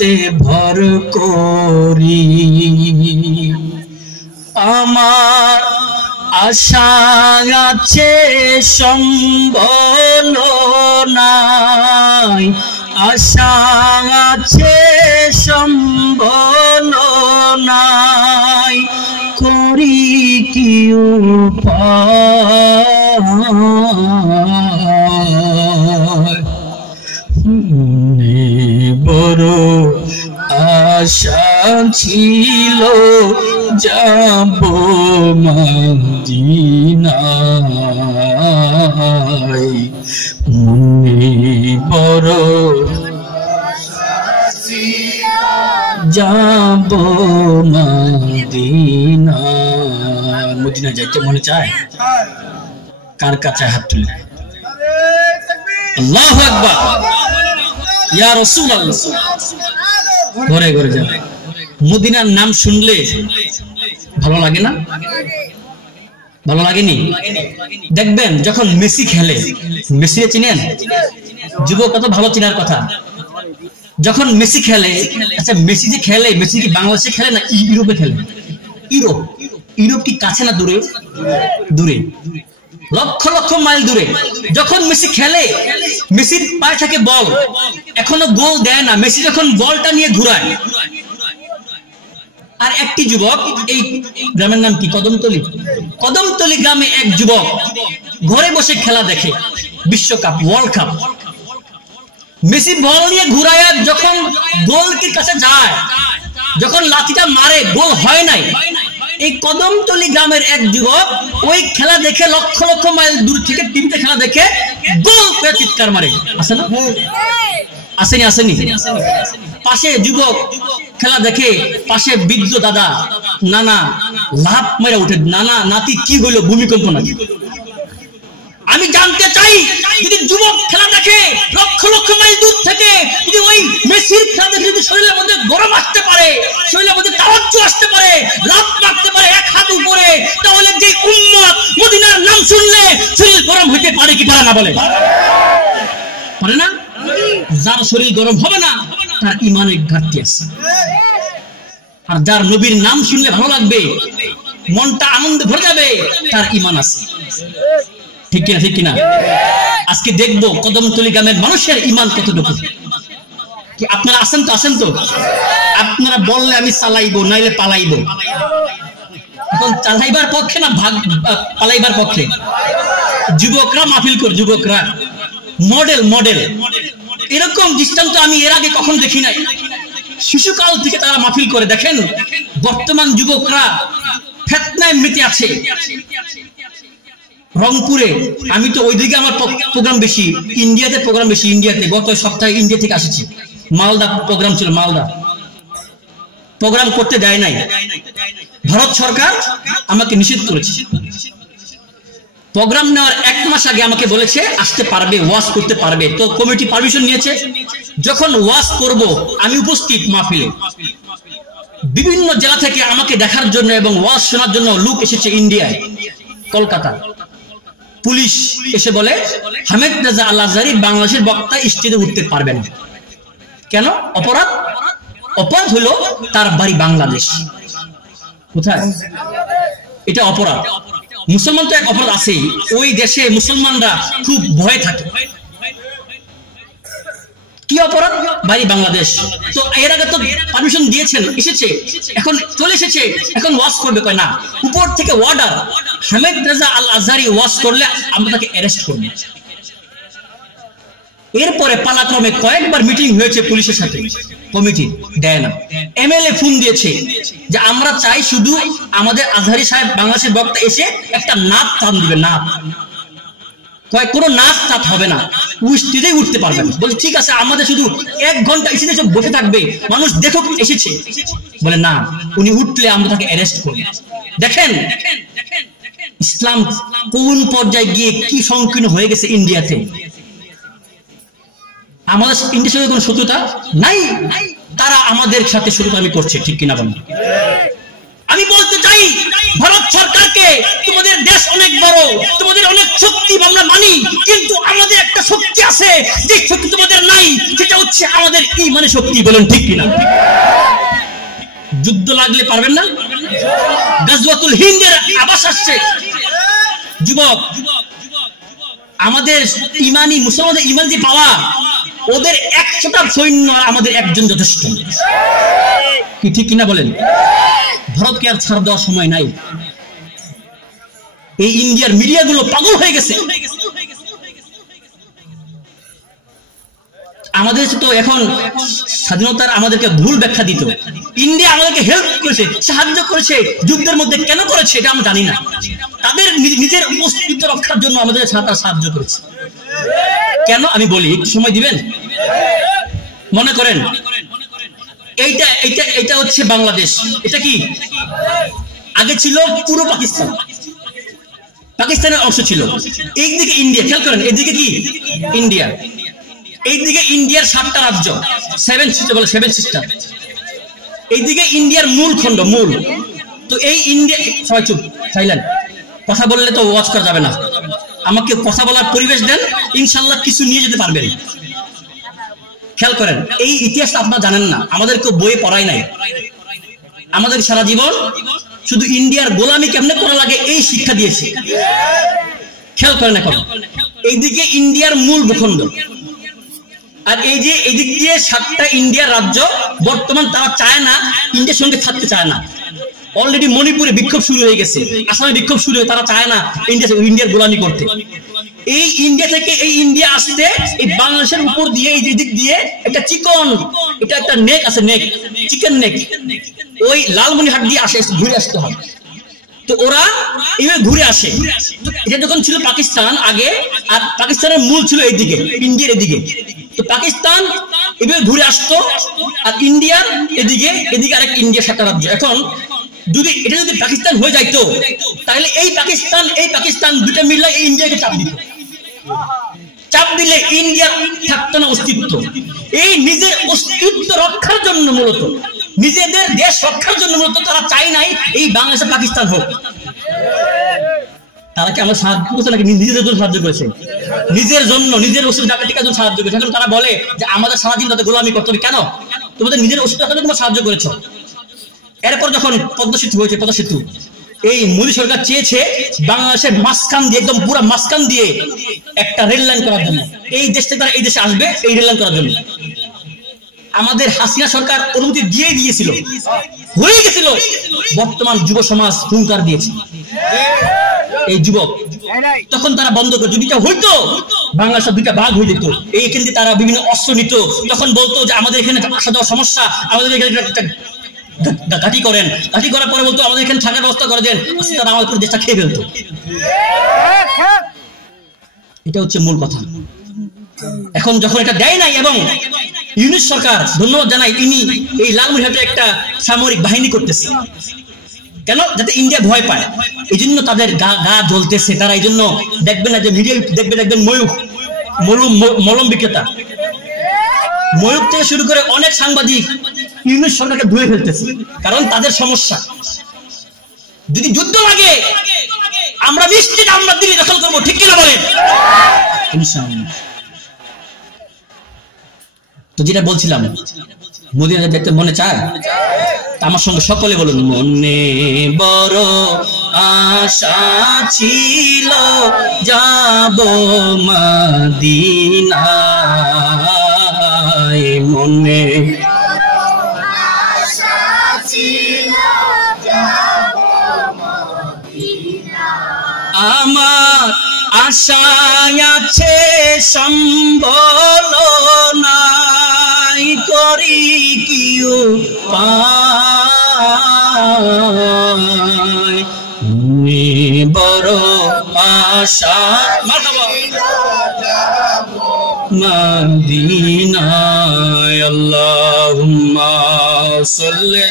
তে ভর করি আমার আশা আছে সম্বল নাই, আশা আছে সম্বল নাই, করি কি উপায় বড় আশা ছিল যাব মদিনায়, মনে বড় যাব মদিনায়। মদিনা যাইতে মনে চায়? কার কাছে হাত তুলে আল্লাহু আকবার, ইয়া রাসূলুল্লাহ। ঘরে ঘরে যাবে। মদিনার নাম শুনলে ভালো লাগে না? ভালো লাগেনি? দেখবেন যখন মেসি খেলে, মেসি চিনেন? যুবক কত ভালো চেনার কথা। যখন মেসি খেলে, আচ্ছা মেসি যে খেলে, মেসি কি বাংলাদেশে খেলে না ইউরোপে খেলে? ইউরোপ। ইউরোপ কি কাছে না দূরে? দূরে, লক্ষ লক্ষ মাইল দূরে। যখন মেসি খেলে, মেসির পায়ে থাকে বল, এখনো গোল দেয় না। মেসি যখন বলটা নিয়ে ঘুরায়, আর একটি যুবক, এই গ্রামের নাম কি? কদমতলী। কদমতলী গ্রামে এক যুবক ঘরে বসে খেলা দেখে, বিশ্বকাপ, ওয়ার্ল্ড কাপ। মেসি বল নিয়ে ঘুরায়, যখন গোলকির কাছে যায়, যখন লাঠিটা মারে, গোল হয় নাই। এই কদমতলী গ্রামের এক যুবক ওই খেলা দেখে, লক্ষ লক্ষ মাইল দূর থেকে টিভিতে খেলা দেখে গোল করে চিৎকার মারে। আসে না? আসেনি? আসেনি? পাশে যুবক খেলা দেখে, পাশে বৃদ্ধ দাদা নানা লাভ মেরে উঠে, নানা নাতি কি হইলো, ভূমিকম্প নাকি? আমি জানতে চাই, যদি যুবক খেলা দেখে লক্ষ লক্ষ মাইল দূর থেকে, যদি ওই মেসির খেলা দেখে যদি শরীরের মধ্যে গরম আসতে পারে, শরীরের মধ্যে তাওয়াজ্জু আসতে পারে, লাভ মারতে পারে এক হাত উপরে, তাহলে যে উম্মত মদিনার নাম শুনলে শরীর গরম হইতে পারে কি পারে না? বলে পারে না? যার শরীর গরম হবে না, তার ইমানের ঘাটতি আছে। আর যার নবীর নাম শুনলে ভালো লাগবে, মনটা আনন্দে ভরে যাবে, তার ইমান আছে। ঠিক কিনা? ঠিক কিনা? আজকে দেখবো কদমতলী গ্রামের মানুষের ইমান কতটুকু। কি আপনারা আসেন তো? আসেন তো? আপনারা বললে আমি চালাইবো, নাইলে পালাইবো। এখন চালাইবার পক্ষে না পালাইবার পক্ষে? যুবকরা মাহফিল কর, যুবকরা মডেল মডেল, এরকম দৃষ্টান্ত আমি এর আগে কখন দেখি নাই। শিশুকাল থেকে তারা মাহফিল করে। দেখেন বর্তমান যুবকরা ফিতনায় মেতে আছে। রংপুরে, আমি তো ওইদিকে আমার প্রোগ্রাম বেশি, ইন্ডিয়াতে প্রোগ্রাম বেশি। ইন্ডিয়াতে গত সপ্তাহে ইন্ডিয়া থেকে আসেছি, মালদা প্রোগ্রাম ছিল। মালদা প্রোগ্রাম করতে দেয় নাই, ভারত সরকার আমাকে নিষেধ করেছে। প্রোগ্রাম নেওয়ার এক মাস আগে আমাকে বলেছে আসতে পারবে, ওয়াজ করতে পারবে। তো কমিটি পারমিশন নিয়েছে। যখন ওয়াজ করব, আমি উপস্থিত মাহফিলে। বিভিন্ন জেলা থেকে আমাকে দেখার জন্য এবং ওয়াজ শোনার জন্য লোক এসেছে ইন্ডিয়ায়, কলকাতা। পুলিশ এসে বলে হামিদ রেজা আল আজহারী বাংলাদেশের বক্তা স্টেজে উঠতে পারবে না। কেন? অপরাধ। অপরাধ হলো তার বাড়ি বাংলাদেশ। কোথায়? এটা অপরাধ। মুসলমান তো এক অপরাধ আছেই, ওই দেশে মুসলমানরা খুব ভয়ে থাকে। কি অপরাধ? বাড়ি বাংলাদেশ। তো এর আগে তো পারমিশন দিয়েছেন, এসেছে, এখন চলে এসেছে, এখন ওয়াজ করবে। কয় না, উপর থেকে অর্ডার, হামিদ রেজা আল আজহারী ওয়াজ করলে আমরা তাকে অ্যারেস্ট করব। এরপরে পালাক্রমে কয়েকবার মিটিং হয়েছে পুলিশের সাথে, কমিটি দেয় না। এমএলএ ফোন দিয়েছে যে আমরা চাই শুধু আমাদের আজহারী সাহেব বাংলাদেশের বক্তা এসে একটা নাচ টান দিবে। নাচ কোনো নাচ টাচ হবে না, স্টেজেই উঠতে পারবেন। বলে ঠিক আছে, আমাদের শুধু 1 ঘন্টা স্টেজে বসে থাকবে, মানুষ দেখুক এসেছে। বলে না, উনি উঠলে আমরা তাকে অ্যারেস্ট করব। দেখেন ইসলাম কোন পর্যায়ে গিয়ে কি সংকীর্ণ হয়ে গেছে ইন্ডিয়াতে। আমাদের ইন্ডিয়ার সাথে কোনো শত্রুতা নাই, তারা আমাদের সাথে শত্রুতা করছে। ঠিক কিনা বলেন? আমি বলতে চাই, ভারত সরকারকে তোমাদের দেশ অনেক বড়, তোমাদের অনেক শক্তি আমরা মানি, কিন্তু আমাদের একটা শক্তি আছে যে শক্তি তোমাদের নাই, সেটা হচ্ছে আমাদের ঈমানের শক্তি। বলেন ঠিক কিনা? যুদ্ধ লাগলে পারবেন না? গাজওয়াতুল হিন্দের আবাস আসছে। যুবক, আমাদের ইমানি মুসলমানদের ইমান যে পাওয়া, ওদের 100টা সৈন্য আর আমাদের একজন যথেষ্ট। কি ঠিক কিনা বলেন? ভারতকে আর ছাড় দেওয়ার সময় নাই। এই ইন্ডিয়ার মিডিয়া গুলো পাগল হয়ে গেছে। আমাদের তো এখন স্বাধীনতার আমাদেরকে ভুল ব্যাখ্যা দিত। ইন্ডিয়া আমাদেরকে হেল্প করেছে, সাহায্য করেছে, যুদ্ধের মধ্যে কেন করেছে এটা আমরা জানি না। তাদের নিজের অস্তিত্ব রক্ষার জন্য আমাদের সাহায্য করেছে। কেন আমি বলি, একটু সময় দিবেন? মনে করেন এইটা এইটা এটা হচ্ছে বাংলাদেশ। এটা কি আগে ছিল পুরো পাকিস্তান, পাকিস্তানের অংশ ছিল। এইদিকে ইন্ডিয়া, খেয়াল করেন, এইদিকে কি ইন্ডিয়া, এইদিকে ইন্ডিয়ার 7টা রাজ্য, 7 সিস্টার বলে, 7 সিস্টার। এইদিকে ইন্ডিয়ার মূল খণ্ড, মূল। তো এই ইন্ডিয়া, সবাই চুপ, সাইলেন্ট। কথা বললে তো ওয়াচ করা যাবে না। আমাকে কথা বলার পরিবেশ দেন, ইনশাল্লাহ কিছু নিয়ে যেতে পারবেন। খেয়াল করেন, এই ইতিহাস আপনারা জানেন না, আমাদেরকে বইয়ে পড়াই নাই। আমাদের সারা জীবন শুধু ইন্ডিয়ার গোলামি কেমনে করা লাগে এই শিক্ষা দিয়েছে। খেয়াল করেন, এখন এইদিকে ইন্ডিয়ার মূল ভূখণ্ড, আর এই যে এদিক দিয়ে 7টা ইন্ডিয়ার রাজ্য। বর্তমান তারা চায় না, ইন্ডিয়ার সঙ্গে থাকতে চায় না। অলরেডি মণিপুরে বিক্ষোভ শুরু হয়ে গেছে, আসামে বিক্ষোভ শুরু হয়ে, তারা চায় না ইন্ডিয়ার গোলামি করতে। এই ইন্ডিয়া থেকে এই ইন্ডিয়া আসতে এই বাংলাদেশের উপর দিয়ে এই দিক দিয়ে একটা চিকন, এটা একটা নেক আছে, নেক, চিকেন নেক, ওই লালমনিরহাট দিয়ে আসে, ঘুরে আসতে হয়। তো ওরা এইভাবে ঘুরে আসে। এটা যখন ছিল পাকিস্তান আগে, আর পাকিস্তানের মূল ছিল এইদিকে, ইন্ডিয়ার এদিকে। তো পাকিস্তান এভাবে ঘুরে আসতো, আর ইন্ডিয়ার এদিকে আরেক ইন্ডিয়ার 7টা রাজ্য। এখন যদি এটা যদি পাকিস্তান হয়ে যাইতো, তাহলে এই পাকিস্তান দুটো মিলে এই ইন্ডিয়াকে চাপ দিত। চাপ দিলে ইন্ডিয়ার থাকতো না অস্তিত্ব। এই নিজের অস্তিত্ব রক্ষার জন্য, মূলত নিজেদের দেশ রক্ষার জন্য মূলত তারা চাই নাই এই বাংলাদেশে পাকিস্তান হোক। তারা কি আমরা সাহায্য করছে নাকি নিজেদের জন্য সাহায্য করেছে? নিজের জন্য, নিজের অস্তিত্ব টিকার জন্য সাহায্য করেছে। এখন তারা বলে যে আমাদের সারাদিন তাদের গোলামি করতে হবে। কেন? তোমাদের নিজের অস্তিত্ব রক্ষার জন্য তোমরা সাহায্য করেছো। এরপর যখন পদ্মা সেতু হয়েছে, পদ্মা সেতু, এই মোদী সরকার চেয়েছে বাংলাদেশের মাঝখান দিয়ে, একদম পুরো মাঝখান দিয়ে একটা রেল লাইন করার জন্য। এই দেশ থেকে তারা এই দেশে আসবে এই রেল লাইন করার জন্য। আমাদের হাসিনা সরকার অনুমতি দিয়েছিল, হয়ে গেছিল। বর্তমান যুব সমাজ হুঙ্কার দিয়েছে, এই যুবক, তখন তারা বন্ধ করে। যদি এটা হইতো, বাংলাদেশের 2টা ভাগ হয়ে যেত। এইখান থেকে তারা বিভিন্ন অস্ত্র নিত। তখন বলতো যে আমাদের এখানে আসা যাওয়ার সমস্যা, আমাদের এখানে ঘাঁটি করেন। ঘাঁটি করার পরে বলতো আমাদের এখানে থাকার ব্যবস্থা করে দেন। তারা আমাদের পুরো দেশটা খেয়ে ফেলতো। এটা হচ্ছে মূল কথা। এখন যখন এটা দেয় নাই, এবং ইউনিট সরকার, ধন্যবাদ জানাই, ইনি এই লালমনিরহাটে একটা সামরিক বাহিনী করতেছে। কেন? যাতে ইন্ডিয়া ভয় পায়। এই জন্য তাদের গা জ্বলতেছে। তারা এই জন্য দেখবেন না যে ভিডিও দেখবেন মলম বিক্রেতা, ময়ূর থেকে শুরু করে অনেক সাংবাদিক ইউনিট সরকারকে ধুয়ে ফেলতেছে, কারণ তাদের সমস্যা। যদি যুদ্ধ লাগে আমরা নিশ্চিত আমরা দিল্লি দখল করবো। ঠিক কিনা বলেন? ইনশাআল্লাহ। তো যেটা বলছিলাম, মদিনা দেখতে মনে চায়? আমার সঙ্গে সকলে বলুন, মনে বড় আশা ছিল যাব মদিনায়, মনে আশা ছিল যাব মদিনায়, আমার আশা আছে সম্বল নাই, করি কি উপায়, বড় আশা মদিনায়। আল্লাহুম্মা সাল্লি